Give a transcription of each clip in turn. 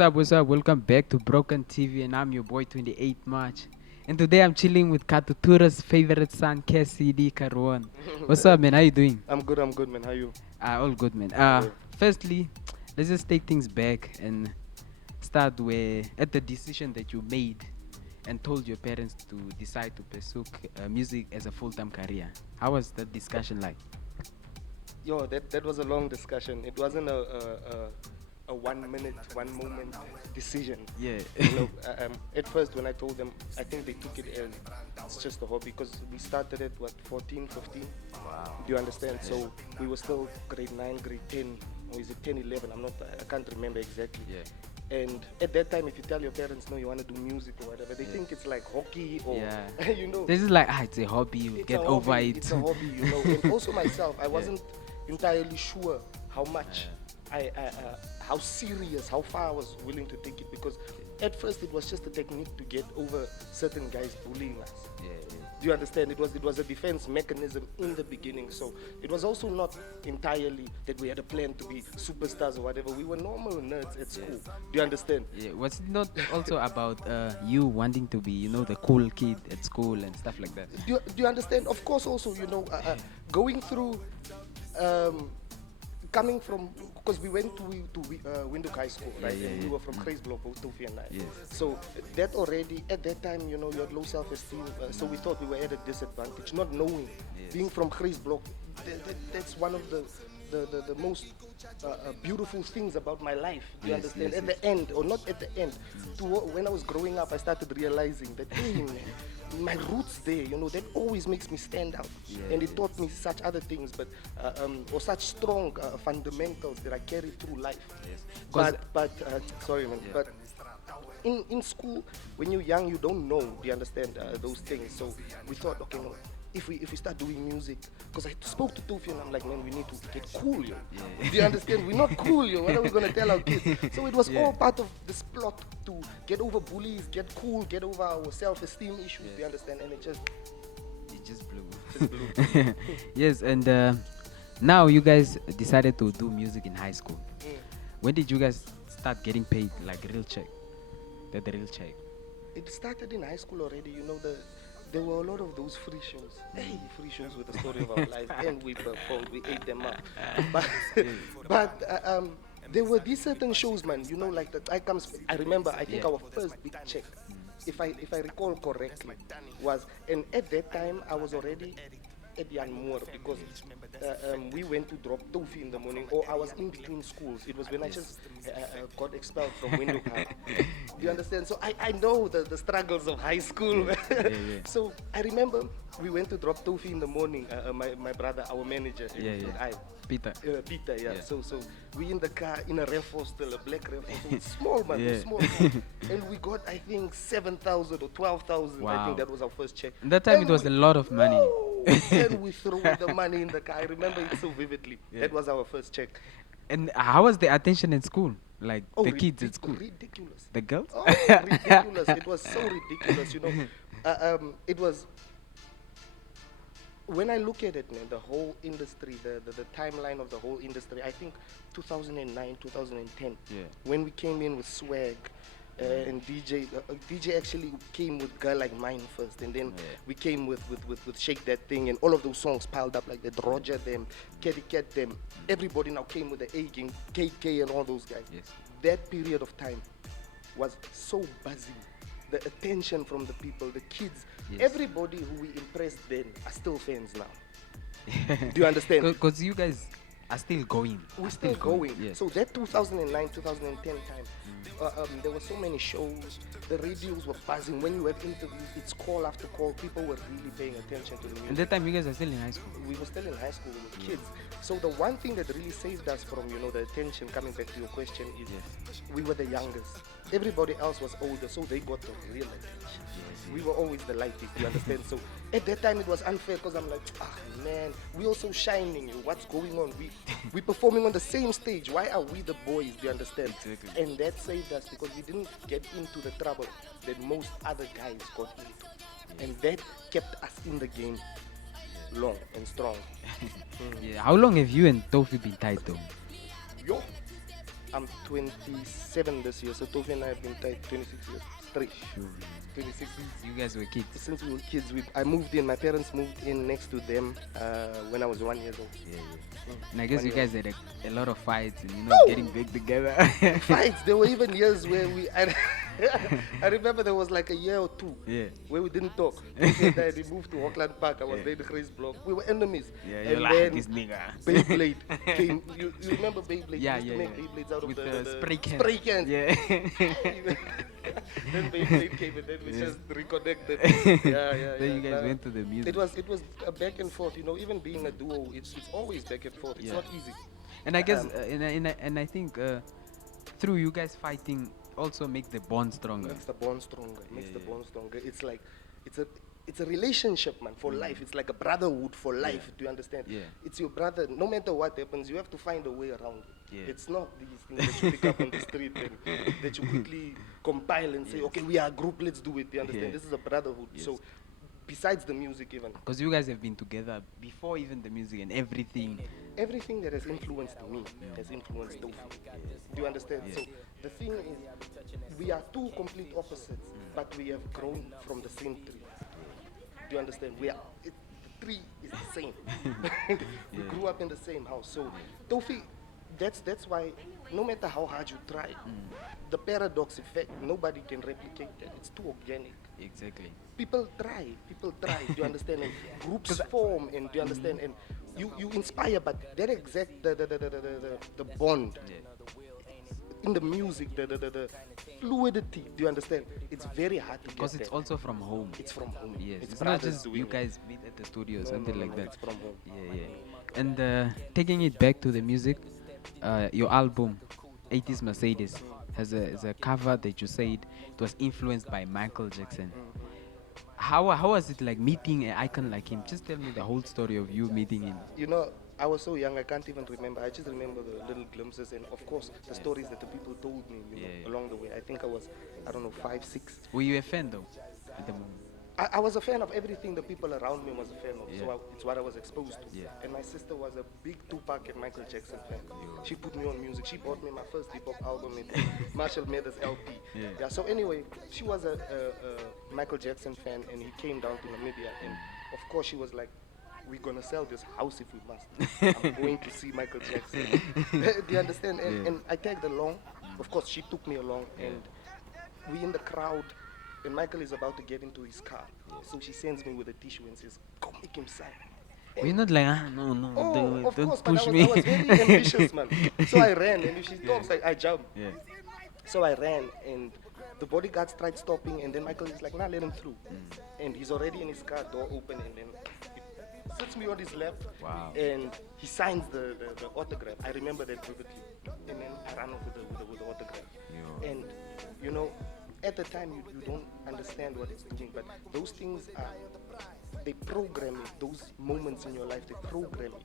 up? What's up? Welcome back to Broken TV, and I'm your boy 28 March. And today I'm chilling with Katutura's favorite son, Cassidy Karon. What's up, man? How you doing? I'm good, man. How you? All good, man. Yeah. Firstly, let's just take things back and start where at the decision that you made and told your parents to decide to pursue music as a full-time career. How was that discussion like? Yo, that was a long discussion. It wasn't a 1 minute, one moment decision. Yeah. At first when I told them, I think they took it as it's just a hobby because we started at what 14, 15. Wow. Do you understand? So we were still grade 9, grade 10, or is it 10, 11? I can't remember exactly. Yeah. And at that time, if you tell your parents, no, you want to do music or whatever, they think it's like hockey or, Yeah. you know. This is like, it's a hobby. You It's get a over hobby, it. It's a hobby, you know. And also myself, I wasn't entirely sure how much how serious, how far I was willing to take it, because at first it was just a technique to get over certain guys bullying us. Do you understand? It was a defense mechanism in the beginning. So it was also not entirely that we had a plan to be superstars or whatever. We were normal nerds at school. Do you understand? Yeah, was it not also about you wanting to be, the cool kid at school and stuff like that? Do you understand? Of course, also, going through, coming from, because we went to Windhoek High School, right? And we were from Kreisblok, both Tofi and I. Yes. So that already, at that time, you had low self-esteem. So we thought we were at a disadvantage, not knowing. Being from Kreisblok, that's one of the most beautiful things about my life. Do you understand? At the end, or not at the end, when I was growing up, I started realizing that, hey, man, my roots there, that always makes me stand out. And it taught me such other things, but or such strong fundamentals that I carry through life. But sorry, man. But in school, when you're young, you don't know. Do you understand those things? So we thought, okay, no. If we start doing music, because I spoke to Tofi and I'm like, man, we need to get cool, yo. Do you understand? We're not cool, yo. What are we gonna tell our kids? So it was all part of this plot to get over bullies, get cool, get over our self-esteem issues. Do you understand? And it just blew. just blew. Yes, and now you guys decided to do music in high school. When did you guys start getting paid, like real check? The real check. It started in high school already. There were a lot of those free shows. Hey, free shows with the story of our life, and we performed, we ate them up. But there were these certain shows, man. Like the I remember. I think our first big check, if I recall correctly, was, and at that time I was already at Jan Moore, because we went to drop Tofi in the morning, or I was in between schools. It was when I just got expelled from Windhoek High. Do you understand? So I know the struggles of high school. So I remember we went to drop Tofi in the morning, my brother, our manager, and I. Peter. Peter, yeah. So we in the car in a ref hostel, a black ref hostel. It's small, man, small. And we got, I think, 7,000 or 12,000. Wow. I think that was our first check. At that time, it was a lot of money. And we threw the money in the car. I remember it so vividly. That was our first check. And how was the attention in school? Like the kids at school? Ridiculous. The girls? Oh, ridiculous. It was so ridiculous, it was, when I look at it, man, the whole industry, the timeline of the whole industry, I think 2009, 2010, when we came in with Swag, and DJ actually came with Girl Like Mine first, and then we came with Shake That Thing, and all of those songs piled up like that. Roger them, Kitty Cat them, everybody now came with the A-Gang, KK and all those guys. That period of time was so buzzing. The attention from the people, the kids, everybody who we impressed then are still fans now. Do you understand? Because you guys are still going. We're still going. So that 2009, 2010 time, there were so many shows. The radios were buzzing. When you had interviews, it's call after call. People were really paying attention to the music. And that time, you guys are still in high school. We were still in high school with kids. So the one thing that really saved us from, the attention, coming back to your question, is we were the youngest. Everybody else was older, so they got the real attention. We were always the lighties, you understand? So at that time it was unfair, because I'm like, man, we also shining. What's going on? We performing on the same stage. Why are we the boys? Do you understand? Exactly. And that saved us, because we didn't get into the trouble that most other guys got into. And that kept us in the game long and strong. How long have you and Tofi been tied though? Yo, I'm 27 this year, so Tofi and I have been tied 26 years straight. Sure. 26 You guys were kids. since we were kids. I moved in. My parents moved in next to them when I was 1 year old. Yeah, yeah. Mm, And I guess one you year guys old. had a lot of fights and getting Woo! back together. Fights. There were even years where I remember there was like a year or two Yeah. where we didn't talk. Tofi and I, they moved to Auckland Park. I was there in the Grace Block. We were enemies. Yeah, you're And like then this nigga. Beyblade came. You remember Beyblade? Yeah, We used yeah, to make yeah. Beyblades out of With the spray cans. spray cans. Yeah. Then Beyblade came and then we Yeah. just reconnected. Yeah, yeah, Then yeah. you guys went to the music. It was a back and forth. Even being a duo, it's always back and forth. It's Yeah. not easy. And I guess, Um, and I think through you guys fighting also makes the bond stronger. Makes the bond stronger. Makes Yeah, the yeah. bond stronger. It's like it's a relationship, man, for life. It's like a brotherhood for life. Do you understand? Yeah. It's your brother. No matter what happens, you have to find a way around it. Yeah. It's not these things that you pick up on the street and that you quickly compile and say, Yes. okay, we are a group, let's do it. Do you understand? Yeah. This is a brotherhood. Yes. So, besides the music, even Because you guys have been together before even the music and everything. everything that has influenced me has influenced Tofi. Do you understand? Yeah. So the thing is, we are two complete opposites, but we have grown from the same tree. Do you understand? The tree is the same. We grew up in the same house. So Tofi, that's why no matter how hard you try, the paradox effect, nobody can replicate that. It's too organic. Exactly. People try, do you understand? And groups form, and do you understand? And you inspire, but that exact the bond in the music, the fluidity, do you understand? It's very hard to get Because it's that. also from home. It's from home. Yes, It's it's not brothers just doing you it. guys meet at the studio or No, something no, like no, that. it's from home. Yeah, yeah. And taking it back to the music, your album, 80s Mercedes, has a cover that you said it was influenced by Michael Jackson. How was it like meeting an icon like him? Just tell me the whole story of you meeting him. I was so young, I can't even remember. I just remember the little glimpses and, of course, the stories that the people told me Yeah. along the way. I think I was, I don't know, 5, 6. Were you a fan though at the moment? I was a fan of everything the people around me was a fan of, Yeah. so it's what I was exposed to. Yeah. And my sister was a big Tupac and Michael Jackson fan. She put me on music. She bought me my first hip hop album in Marshall Mathers LP. Yeah. So anyway, she was a Michael Jackson fan, and he came down to Namibia, and of course she was like, "We're gonna sell this house if we must. I'm going to see Michael Jackson." Do you understand? And, Yeah. and I tagged along. Of course, she took me along, and we in the crowd, and Michael is about to get into his car. So she sends me with a tissue and says, "Go make him sign." Were you not like, no, Oh, of don't course, but push I me? was very ambitious, man. So I ran, and if she stops, I jump. Yeah. So I ran, and the bodyguards tried stopping, and then Michael is like, "Nah, let him through." And he's already in his car, door open, and then he sits me on his lap, Wow. and he signs the autograph. I remember that vividly. And then I ran off with the autograph. Yeah. And, at the time, you don't understand what it's doing, but those things they program it. Those moments in your life, they program it.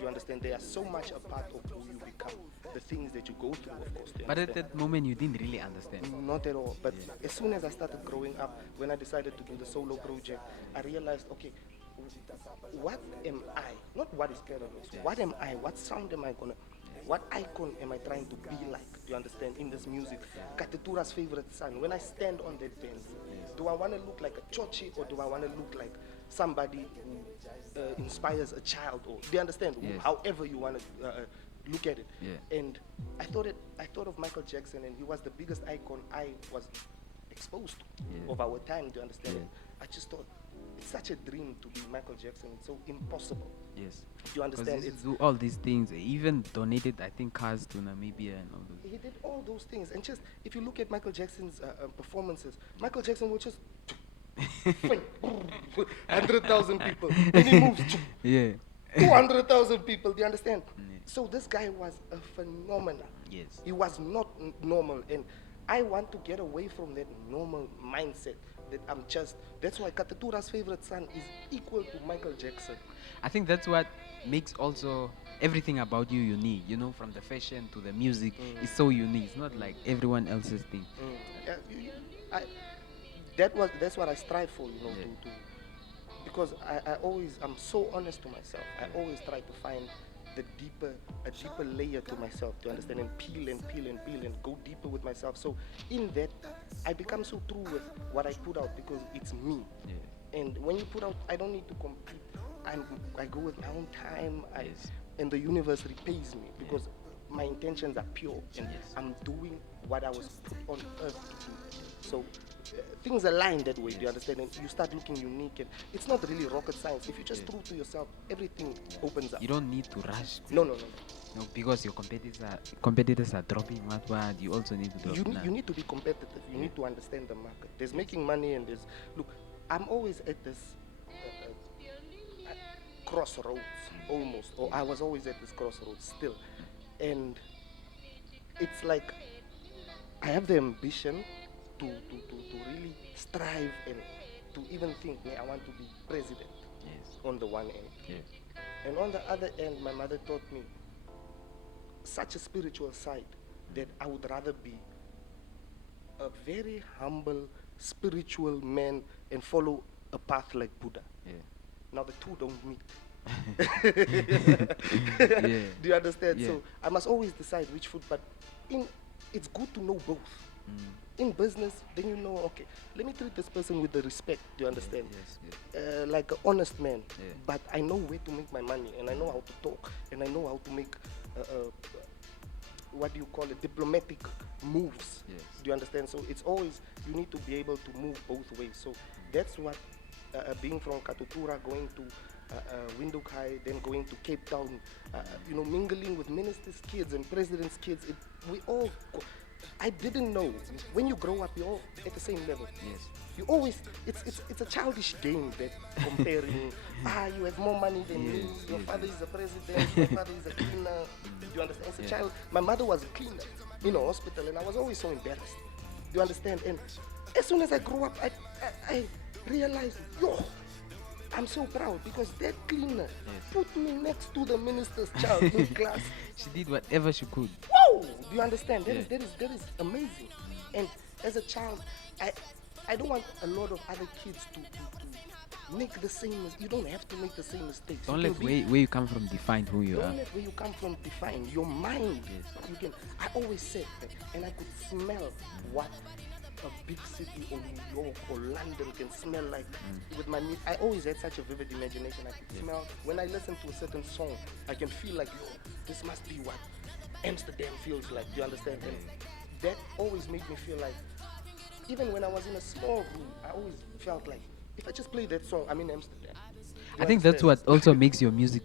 You understand? They are so much a part of who you become. The things that you go through, of course. you But at understand? that moment, you didn't really understand. Not at all. But as soon as I started growing up, when I decided to do the solo project, I realized, okay, what am I? Not what is paradox. What am I? What sound am I gonna? What icon am I trying to be like? Do you understand? In this music, Katetura's favorite son. When I stand on that bench, do I want to look like a chochi, or do I want to look like somebody who inspires a child? Or do you understand? Yes. However you want to look at it. Yeah. And I thought of Michael Jackson, and he was the biggest icon I was exposed to Yeah. of our time. Do you understand? Yeah. I just thought it's such a dream to be Michael Jackson. It's so impossible. Yes. Do you Because understand? he It's do all these things. He even donated, I think, cars to Namibia and all those. he did all those things, and just if you look at Michael Jackson's performances, Michael Jackson will just 100,000 people, and he moves Yeah. 200,000 people. Do you understand? Yeah. So this guy was a phenomenon. Yes. He was not normal, and I want to get away from that normal mindset. That's why Katetura's favorite son is equal to Michael Jackson. I think that's what makes also everything about you unique. From the fashion to the music, it's so unique. It's not like everyone else's thing. That's what I strive for, Yeah. because I'm so honest to myself. I always try to find a deeper layer to myself, to understand, and peel and peel and peel and go deeper with myself. So in that, I become so true with what I put out because it's me. Yeah. And when you put out, I don't need to compete. I go with my own time. Yes. And the universe repays me because my intentions are pure and Yes. I'm doing what I was put on earth to do. So things align that way. Do you understand? And you start looking unique, and it's not really rocket science. If you're just true to yourself, everything opens up. You don't need to rush. No, no, no. No, because your competitors are dropping what you also need to drop. You need to be competitive. You need to understand the market. There's making money, and there's look. I'm always at this crossroads almost, or I was always at this crossroads still, and it's like I have the ambition to really strive and to even think, I want to be president. Yes. On the one end, Yes. and on the other end, my mother taught me such a spiritual side that I would rather be a very humble spiritual man and follow a path like Buddha. Yeah. Now the two don't meet. Yeah. Do you understand? Yeah. So I must always decide which foot, but it's good to know both. In business, then you know, okay, let me treat this person with the respect. Do you understand? Yes. Yes. Like an honest man. Yeah. But I know where to make my money, and I know how to talk, and I know how to make what do you call it, diplomatic moves. Yes. Do you understand? So it's always, you need to be able to move both ways. So that's what being from Katutura, going to Windhoek High, then going to Cape Town, mingling with ministers' kids and presidents' kids. I didn't know. When you grow up, you're all at the same level. Yes. You always, it's a childish game that comparing, you have more money than me, your father is a president, my father is a cleaner. You understand? As a child, my mother was a cleaner in a hospital, and I was always so embarrassed. You understand? And as soon as I grew up, I realized, I'm so proud because that cleaner put me next to the minister's child in class. She did whatever she could. Whoa! Do you understand? That is amazing. And as a child, I don't want a lot of other kids to make the same. You don't have to make the same mistakes. Don't let where you come from define who you are. Don't let where you come from define your mind. Yes. You can. I always said that, and I could smell what a big city or New York or London can smell like with my music. I always had such a vivid imagination. I could smell, when I listen to a certain song, I can feel like, this must be what Amsterdam feels like. Do you understand? And that always made me feel like, even when I was in a small room, I always felt like, if I just play that song, I'm in Amsterdam. I think that's what also makes your music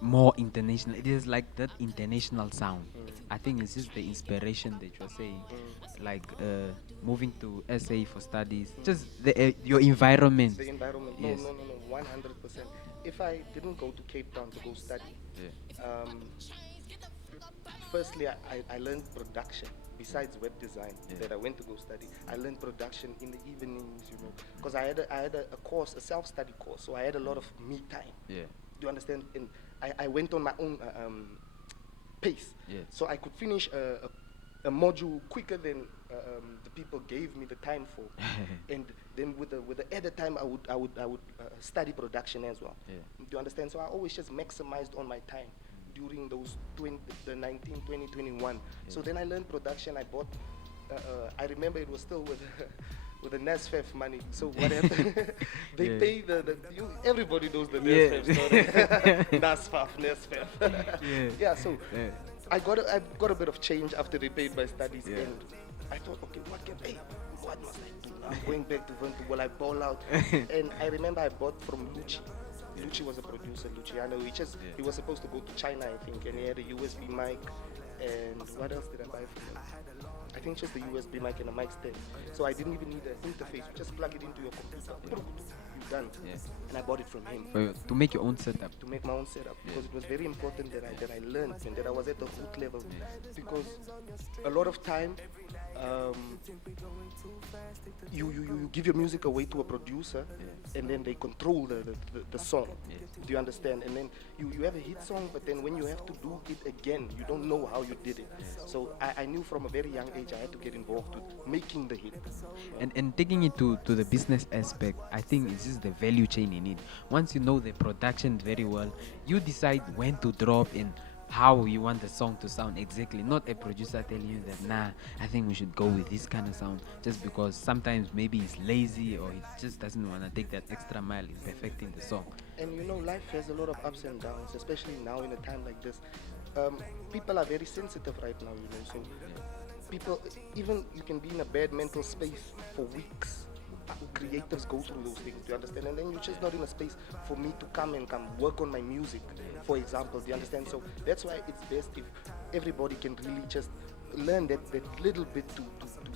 more international. It is like that international sound. I think it's just the inspiration that you're saying, like moving to SA for studies, just your environment. The environment. Yes. No, 100%. If I didn't go to Cape Town to go study, firstly, I learned production. Besides web design that I went to go study, I learned production in the evenings, because I had a course, a self-study course, so I had a lot of me time. Yeah. Do you understand? And I went on my own pace, so I could finish a module quicker than the people gave me the time for, and then with the added time, I would study production as well. Yeah. Do you understand? So I always just maximized on my time during those 19, 20, 21. So then I learned production. I bought, I remember it was still with with the NASFAF money. So what happened? They pay everybody knows the NASFAF story. NASFAF. So I got a bit of change after they paid my studies, and I thought, okay, what must I do now? I'm going back to Vancouver, I ball out. And I remember I bought from Lucci. Lucci was a producer, Luciano. He was supposed to go to China, I think, and he had a USB mic. And what else did I buy from him? I think just the USB mic and a mic stand. So I didn't even need an interface. You just plug it into your computer. You're done. And I bought it from him. To make your own setup. To make my own setup. Because it was very important that I learned and that I was at the root level. Because a lot of time, um, you give your music away to a producer, Yes. and then they control the song. Yes. Do you understand? And then you have a hit song, but then when you have to do it again, you don't know how you did it. Yes. So I knew from a very young age I had to get involved with making the hit. And taking it to the business aspect, I think it's just the value chain in it. Once you know the production very well, you decide when to drop and how you want the song to sound exactly. Not a producer telling you that, nah, I think we should go with this kind of sound, just because sometimes maybe he's lazy or he just doesn't want to take that extra mile in perfecting the song. And you know, life has a lot of ups and downs, especially now in a time like this. People are very sensitive right now, you know. So people, even you can be in a bad mental space for weeks. Creatives go through those things, do you understand? And then you're just not in a space for me to come work on my music, for example, do you understand? So that's why it's best if everybody can really just learn that little bit to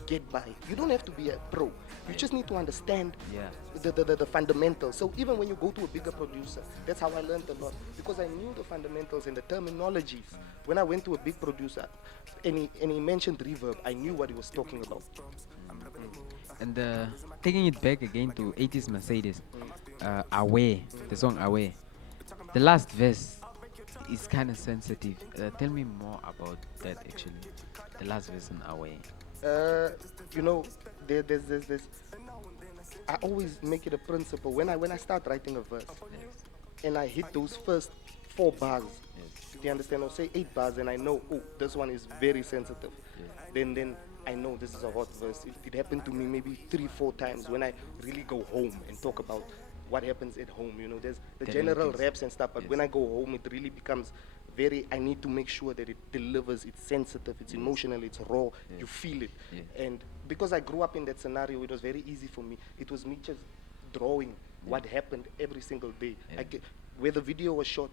get by. You don't have to be a pro. You just need to understand Yeah. the fundamentals. So even when you go to a bigger producer, that's how I learned a lot, because I knew the fundamentals and the terminologies. When I went to a big producer and he mentioned reverb, I knew what he was talking about. And taking it back again to 80s Mercedes, Away, the song Away. The last verse is kind of sensitive. Tell me more about that actually. The last verse in Away. Uh, you know, there's I always make it a principle when I start writing a verse Yes. and I hit those first 4 bars. Yes. Do you understand? Or say 8 bars, and I know, oh, this one is very sensitive. Yes. Then I know this is a hot verse. It happened to me maybe 3 4 times when I really go home and talk about what happens at home. You know, there's the The general relatives. raps and stuff, but Yes. when I go home, it really becomes very. I need to make sure that it delivers. It's sensitive. It's Yes. emotional. It's raw. You Yes. feel it. Yes. And because I grew up in that scenario, it was very easy for me. It was me just drawing what happened every single day. Yeah. Where the video was shot,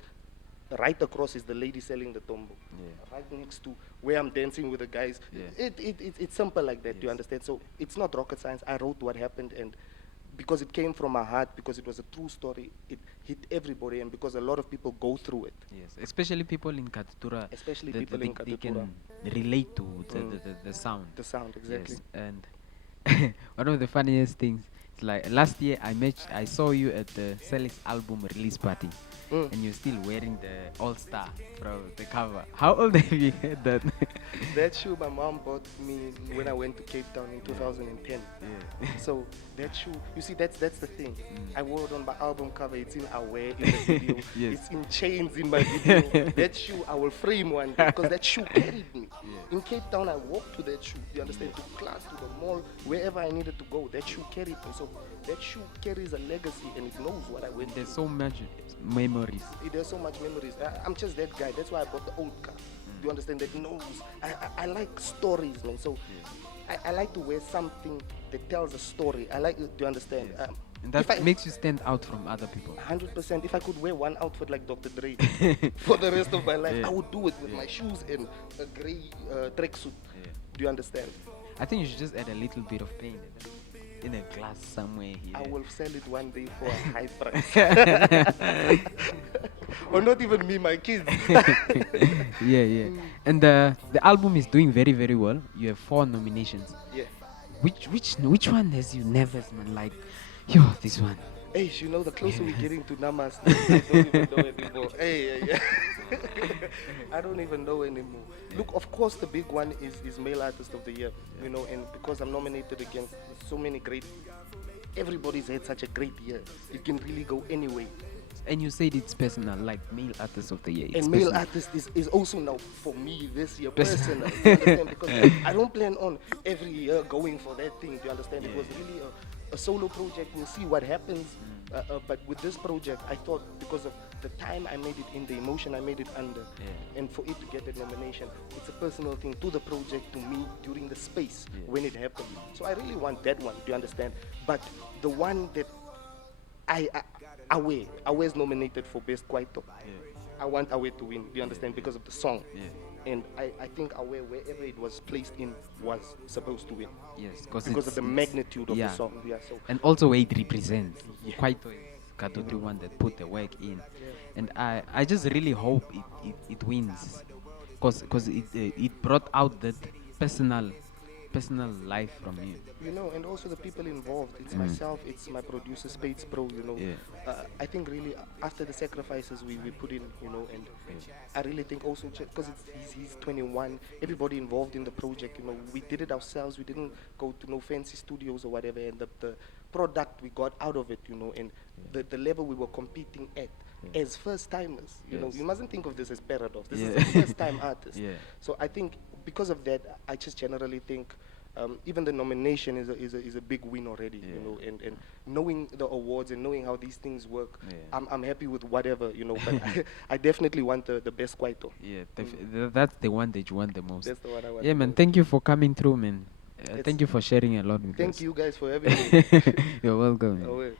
right across is the lady selling the tombo. Yeah. Right next to where I'm dancing with the guys. Yeah. It's simple like that, you Yes. understand? So it's not rocket science. I wrote what happened, and because it came from my heart, because it was a true story, it hit everybody, and because a lot of people go through it. Yes. Especially people in Katutura. Especially that people they, in they Katutura. can relate to the sound. The sound, exactly. Yes. And one of the funniest things is like last year I saw you at the Celis album release party. Mm. And you're still wearing the All Star, bro, the cover. How old have you had that? That shoe my mom bought me when I went to Cape Town in 2010. Yeah. So that shoe, you see, that's the thing. Mm. I wore it on my album cover. It's in Aware in the video. Yes. It's in chains in my video. That shoe, I will frame one day because that shoe carried me. Yeah. In Cape Town, I walked to that shoe. You understand? To class, to the mall, wherever I needed to go. That shoe carried me. So that shoe carries a legacy, and it knows what I went There's through. so much memories. There's so much memories. I'm just that guy. That's why I bought the old car. Do you understand? That knows. I like stories, man. So I like to wear something that tells a story. I like. Do you understand? Yes. And If that I- makes you stand out from other people. 100%. If I could wear one outfit like Dr. Dre for the rest of my life, Yeah. I would do it with my shoes and a gray tracksuit. Yeah. Do you understand? I think you should just add a little bit of paint in a glass somewhere here. I will sell it one day for a high price. Or not even me, my kids. Yeah, yeah. And the album is doing very, very well. You have 4 nominations. Yeah. Which one has you never, man? Like, yo, this one. Hey, you know, the closer we're getting to Namas, I don't even know anymore. Hey, yeah, yeah. I don't even know anymore. Look, of course, the big one is Male Artist of the Year, you know, and because I'm nominated against so many great, everybody's had such a great year. It can really go anyway. And you said it's personal, like male artist of the year. It's And Male personal. Artist is also now for me this year Personal. personal. Do you understand? Because I don't plan on every year going for that thing. Do you understand? It was really a solo project. We'll see what happens. But with this project, I thought because of the time I made it in, the emotion I made it under, and for it to get that nomination, it's a personal thing to the project, to me, during the space when it happened. So I really want that one. Do you understand? But the one that Awe is nominated for Best Kwaito. I want Awe to win. Do you understand? Because of the song. And I think Awe, wherever it was placed in, was supposed to win. Yes, Because of the magnitude of the song. Yeah, so and also where it represents. Yeah. Quite Kadotri one that put the work in, and I just really hope it wins, because it brought out that personal personal life from you. You know, and also the people involved. It's Mm. myself, it's my producer, Spades Pro, you know. Yeah. I think really after the sacrifices we put in, you know, and I really think also because he's 21, everybody involved in the project, you know, we did it ourselves. We didn't go to no fancy studios or whatever, and the product we got out of it, you know, and the level we were competing at as first timers, you know, Yes. you mustn't think of this as paradox. This is a Yeah. first time artist. Yeah. So I think because of that, I just generally think even the nomination is a big win already, you know, Yeah. and knowing the awards and knowing how these things work, Yeah. I'm happy with whatever, you know, but I definitely want the best Kwaito. Yeah, that's the one that you want the most. That's the one I want Yeah, the man. most. Thank you for coming through, man. It's Thank you for sharing a lot with thank us. you guys for having me. You're welcome. I Man. will.